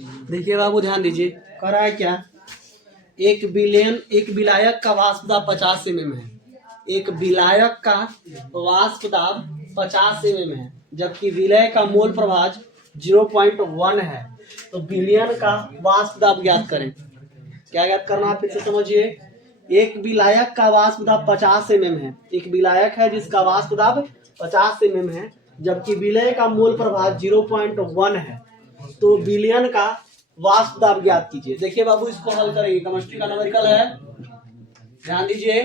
देखिए बाबू ध्यान दीजिए, कह रहा है क्या, एक विलायक का वाष्प दाब 50 mm है। एक विलायक का वाष्प दाब 50 mm है, जबकि विलय का मोल प्रभाज 0.1 है। तो विलयन का वाष्प दाब ज्ञात करें। क्या ज्ञात करना है, फिर से समझिए। एक विलायक का वाष्प दाब 50 mm है। एक विलायक है जिसका वाष्प दाब 50 mm है, जबकि विलय का मोल प्रभाज 0.1 है। तो विलयन का वाष्प दाब ज्ञात कीजिए। देखिए बाबू, इसको हल करेंगे। केमिस्ट्री का न्यूमेरिकल है, ध्यान दीजिए।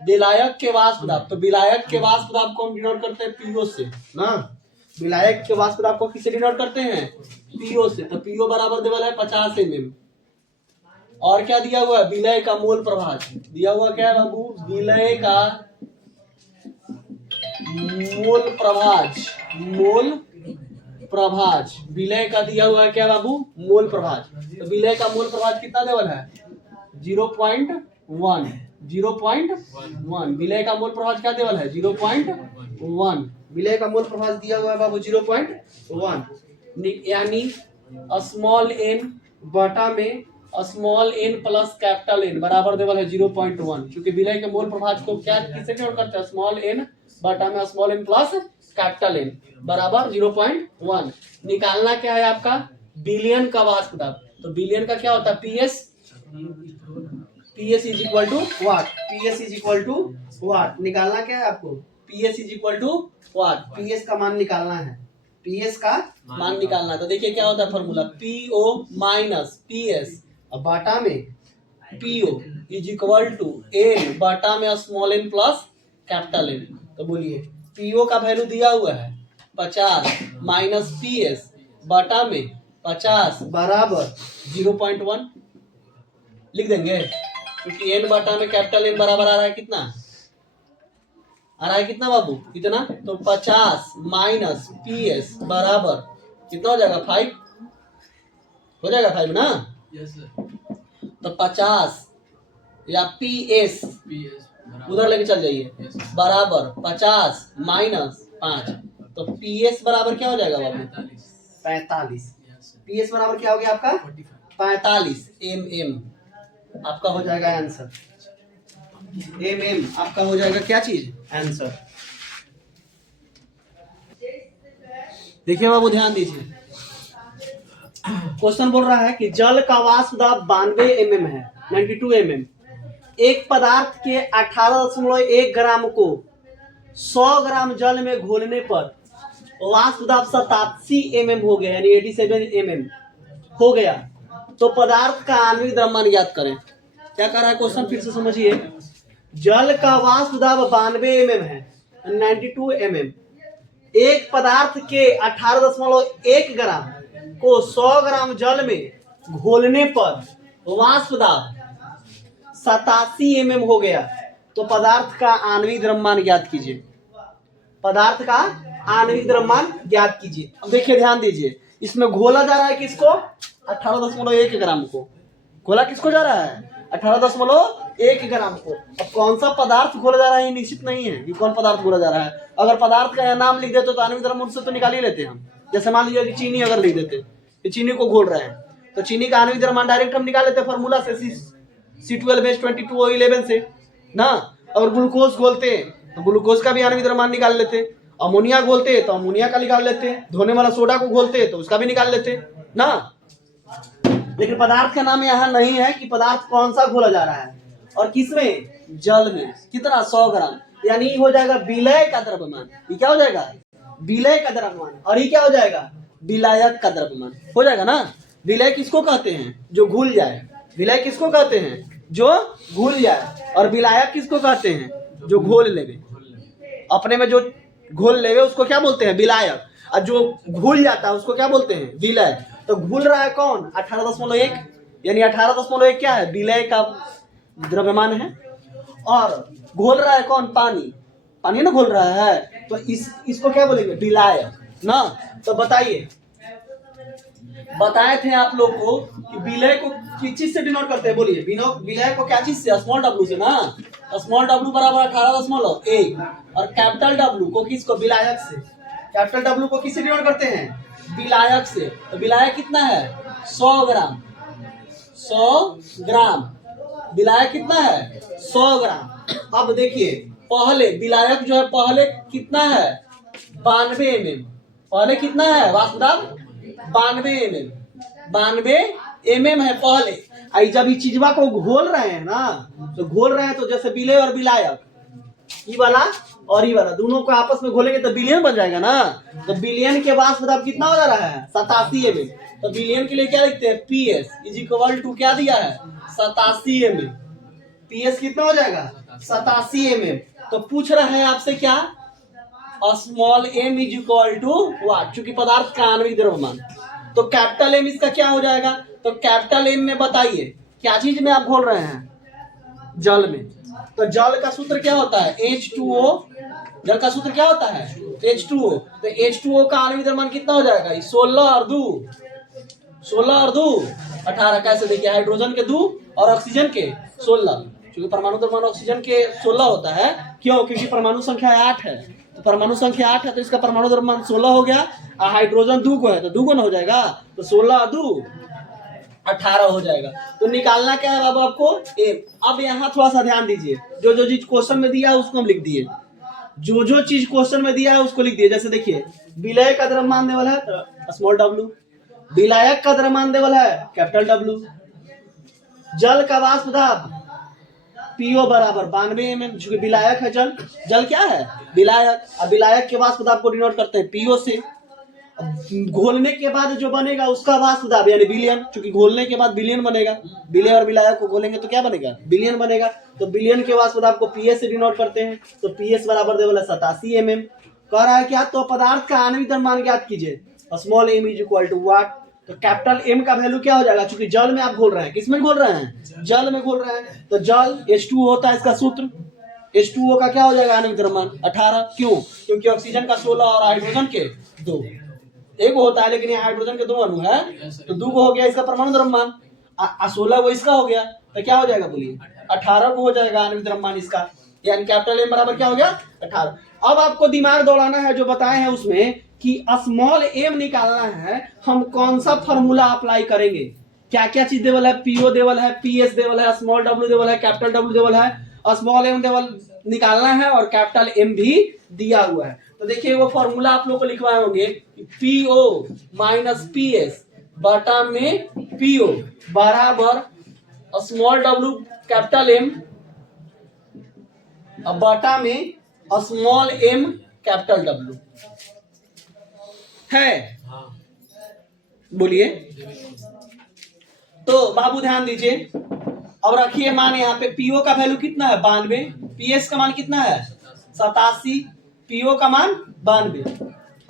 विलायक के वाष्प दाब, तो विलायक के वाष्प दाब को हम डिनोट करते हैं पीओ से ना। विलायक के वाष्प दाब को किससे डिनोट करते हैं? पीओ से। तो पीओ बराबर देवल है 50 mm। और क्या दिया हुआ है? विलय का मोल प्रभाज दिया हुआ। क्या है बाबू? विलय का मोल प्रभाज विलय का दिया हुआ है। क्या बाबू? मोल प्रभाज। तो विलय का मोल प्रभाज कितना देवल है? 0.1। 0.1 विलय का मोल प्रभाज क्या देवल है? 0.1 विलय का मोल प्रभाज दिया हुआ है बाबू 0.1, यानी स्मॉल एन बटा में small n plus capital n बराबर देवल है 0.1। क्योंकि विलय के मोल प्रभाज को क्या किससे डिनोट करते हैं? स्मॉल एन बटा में small n plus capital n बराबर 0.1। निकालना क्या है आपका? विलयन का वाष्प दाब। तो विलयन का क्या होता है? PS is equal to what. PS is equal to what. निकालना क्या है आपको? PS is equal to what. PS का मान निकालना है। PS का मान निकालना है। तो देखिए क्या होता है फॉर्मूला, PO माइनस PS और बाटा में PO is equal to N बाटा में small n plus capital N। तो बोलिए PO का वैल्यू दिया हुआ है 50 माइनस PS बाटा में 50 बराबर 0.1 लिख देंगे। क्योंकि n बाटा में कैपिटल N बराबर आ रहा है कितना? आ रहा है कितना बाबू? कितना? तो 50 माइनस PS बराबर कितना हो जाएगा? 5 हो जाएगा, 5 ना। Yes sir. तो 50 या PS उधर लेके चल जाइए बराबर 50 माइनस 5। तो PS बराबर क्या हो जाएगा बाबू? 45। PS बराबर क्या हो गया आपका? 45 mm आपका हो जाएगा आंसर। आपका हो जाएगा क्या चीज? आंसर। देखिए बाबू ध्यान दीजिए, क्वेश्चन बोल रहा है कि जल का वाष्प दाब 92 mm है, 92 mm। एक पदार्थ के 18.1 ग्राम को 100 ग्राम जल में घोलने पर वाष्प दाब 87 mm हो गया, यानी 87 mm हो गया। तो पदार्थ का आणविक द्रव्यमान ज्ञात करें। क्या कर रहा है क्वेश्चन? फिर से समझिए। जल का वाष्प दाब 92 mm है, 92 mm। एक पदार्थ के 18.1 ग्राम को 100 ग्राम जल में घोलने पर वाष्प दाब 87 mm हो गया। तो पदार्थ का आणविक द्रव्यमान ज्ञात कीजिए। पदार्थ का आणविक द्रव्यमान ज्ञात कीजिए। अब देखिए ध्यान दीजिए, इसमें घोला जा रहा है किसको? 18.1 ग्राम को। घोला किसको जा रहा है? 18.1 ग्राम को। अब कौन सा पदार्थ घोला जा रहा है ये निश्चित नहीं है कि कौन पदार्थ घोला जा रहा है। अगर पदार्थ का नाम लिख देते तो आणविक द्रव्यमान से तो निकाल ही लेते हम। जैसे मान लीजिए कि चीनी अगर लिख देते, कि चीनी को घोल रहे हैं, तो चीनी का आणविक द्रव्यमान डायरेक्ट हम निकाल लेते फॉर्मूला से C12H22O11 से ना। और ग्लूकोज घोलते हैं तो ग्लूकोज का भी आणविक द्रव्यमान निकाल लेते। अमोनिया घोलते हैं तो अमोनिया का निकाल लेते। धोने वाला सोडा को घोलते हैं तो उसका भी निकाल लेते ना। लेकिन पदार्थ का नाम यहाँ नहीं है कि पदार्थ कौन सा घोला जा रहा है। और किसमें? जल में। कितना? 100 ग्राम, यानी हो जाएगा विलय का द्रव्यमान। ये क्या हो जाएगा? विलय का द्रव्यमान। और ये क्या हो जाएगा? विलायक का द्रव्यमान हो जाएगा ना। विलय किसको कहते हैं? जो घुल जाए। विलय किसको कहते हैं? जो घुल जाए। और विलायक किसको कहते हैं? जो घोल लेवे। अपने में जो घोल लेवे उसको क्या बोलते हैं? विलायक। और जो घुल जाता है उसको क्या बोलते हैं? विलय। तो घुल रहा है कौन? 18.1, यानी 18.1 क्या है? विलय का द्रव्यमान है। और घोल रहा है कौन? पानी। पानी ना घोल रहा है, तो इसको क्या बोलेंगे? विलायक ना। तो बताइए, बताए थे आप लोग को कि विलय को किस चीज से डिनोट करते हैं? बोलिए। विलय को क्या चीज से? स्मॉल w से ना। स्मॉल w बराबर 18.1 और कैपिटल W को किसको? विलायक से। कैपिटल W को किससे डिनोट करते हैं? विलायक से। तो विलायक कितना है? 100 ग्राम, 100 ग्राम। विलायक कितना है? 100 ग्राम। अब देखिए पहले विलायक जो है पहले कितना है? 92 mm। पहले कितना है वासुदाब? 92 mm, 92 mm है पहले। आई जब ये चीजवा को घोल रहे हैं ना, तो घोल रहे हैं तो जैसे विलय और विलायक, ये वाला और ये वाला दोनों को आपस में घोलेंगे तो बिलियन बन जाएगा ना। तो बिलियन के वासुदाब कितना हो जा रहा है? 87 mm। तो बिलियन के लिए क्या लिखते हैं? PS इज इक्वल टू क्या दिया है? 87 mm। PS कितना हो जाएगा? 87 mm। तो पूछ रहा है आपसे क्या? Small m is equal to what? चूंकि पदार्थ का आणविक द्रव्यमान, तो कैपिटल M इसका क्या हो जाएगा? तो कैपिटल M में बताइए क्या चीज में आप घोल रहे हैं? जल में। तो जल का सूत्र क्या होता है? H2O। जल का सूत्र क्या होता है? H2O। तो H2O का आणविक द्रव्यमान कितना हो जाएगा? 16 और 2, 16 और 2 18। कैसे? देखिए हाइड्रोजन के 2 और ऑक्सीजन के 16। क्योंकि परमाणु द्रव्यमान ऑक्सीजन के 16 होता है। क्यों? क्योंकि परमाणु संख्या 8 है। तो परमाणु संख्या 8 है तो इसका परमाणु द्रव्यमान 16 हो गया। और हाइड्रोजन 2 को है तो 2 गुना हो जाएगा। तो 16 और 2 18 हो जाएगा। तो निकालना क्या है बाबू आपको? अब यहाँ थोड़ा सा ध्यान दीजिए, जो जो चीज क्वेश्चन में दिया है उसको हम लिख दिए, जो जो चीज क्वेश्चन में दिया है उसको लिख दिए। जैसे देखिए विलय का द्रव्यमान देवल है तो स्मॉल w, विलायक का द्रव्यमान देवल है कैपिटल W, जल का वाष्प दाब PO बराबर 92 mm। चूंकि विलायक है जल, जल क्या है? विलायक। अब विलायक के वाष्प दाब को डिनोट करते हैं PO से। घोलने के बाद जो बनेगा उसका वाष्प दाब यानी बिलियन, क्योंकि घोलने के बाद बिलियन बनेगा। विलय और विलायक को घोलेंगे तो क्या बनेगा? बिलियन बनेगा। तो बिलियन के वाष्प दाब को PS से डिनोट करते हैं। तो PS बराबर देवल 87 mm। कह रहा है क्या? तो पदार्थ का आणविक द्रव्यमान ज्ञात कीजिए। Small m is equal to what? तो कैपिटल M का वैल्यू क्या हो जाएगा? क्योंकि जल में आप घोल रहे हैं। किसमें घोल रहे हैं? जल में घोल रहे हैं। तो जल H2O होता है, इसका सूत्र H2O का क्या हो जाएगा आणविक द्रव्यमान? 18। क्यों? क्योंकि ऑक्सीजन का 16 और हाइड्रोजन के 2। एक होता है लेकिन ये हाइड्रोजन के 2 अणु है तो 2 को हो गया इसका परमाणु द्रव्यमान। 16 को इसका हो गया तो क्या हो जाएगा बोलिए? 18 को हो जाएगा आणविक द्रव्यमान इसका। यानी कैपिटल M बराबर क्या हो गया? 18। अब आपको दिमाग दौड़ाना है, जो बताए हैं उसमें कि स्मॉल m निकालना है, हम कौन सा फॉर्मूला अप्लाई करेंगे? क्या क्या चीज देवल है? PO देवल है, PS देवल है, स्मॉल w देवल है, कैपिटल W देवल है, स्मॉल m देवल निकालना है और कैपिटल M भी दिया हुआ है। तो देखिए वो फॉर्मूला आप लोग को लिखवाए होंगे कि PO माइनस PS बटा में PO बराबर स्मॉल w कैपिटल M बटा में स्मॉल m कैपिटल W है। बोलिए। तो बाबू ध्यान दीजिए, अब रखिए मान यहाँ पे PO का वैल्यू कितना है? 92। PS का मान कितना है? 87। PO का मान 92।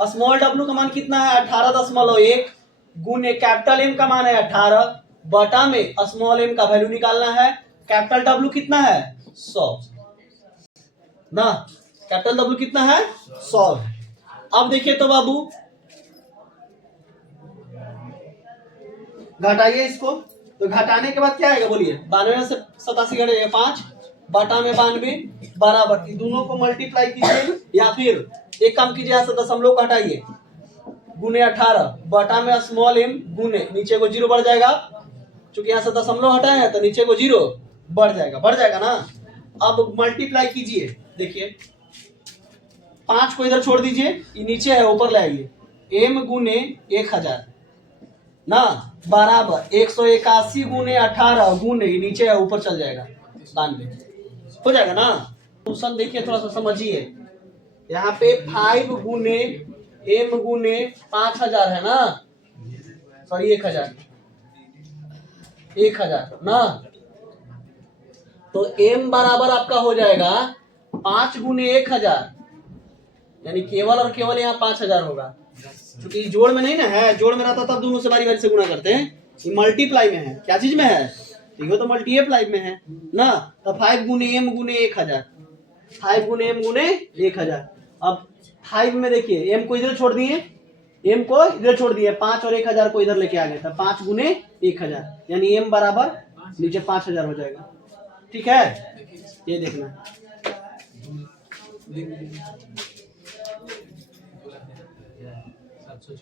स्मॉल w का मान कितना है? 18.1 गुने कैपिटल M का मान है 18 बटा में स्मॉल m का वैल्यू निकालना है। कैपिटल W कितना है? 100 ना। कैपिटल W कितना है? 100। अब देखिए तो बाबू घटाइए इसको। तो घटाने के बाद क्या आएगा बोलिए? 92 से 87 घटेगा 5 बटा में 92 बराबर, दोनों को मल्टीप्लाई कीजिए या फिर एक काम कीजिए, यहाँ से दशमलव को हटाइए, गुने 18 बटा में स्मॉल m गुने नीचे को 0 बढ़ जाएगा, क्योंकि यहाँ से दशमलव हटाए हैं तो नीचे को 0 बढ़ जाएगा ना। अब मल्टीप्लाई कीजिए, देखिए 5 को इधर छोड़ दीजिए, ये नीचे है ऊपर ले आइए, m गुने 1000 ना बराबर 181 गुने 18 गुने नीचे है ऊपर चल जाएगा 92 हो जाएगा ना। क्वेश्चन देखिए थोड़ा सा समझिए, यहाँ पे 5 गुने m गुने 5000 है ना, सॉरी 1000 ना, तो m बराबर आपका हो जाएगा 5 गुने 1000 यानी केवल और केवल यहाँ 5000 होगा, क्योंकि जोड़ में नहीं ना है, जोड़ में रहता तब दोनों से बारी बारी से गुणा करते हैं, ये मल्टीप्लाई में है। क्या चीज में है? ठीक है तो मल्टीप्लाई में है ना। तो 5 गुने m गुने 1000, 5 गुने m गुने 1000। अब 5 में देखिए m को इधर छोड़ दिए, m को इधर छोड़ दिए, 5 और 1000 को इधर लेके आ गए, तो 5 गुने 1000 यानी m बराबर नीचे 5000 हो जाएगा। ठीक है, ये देखना। अच्छा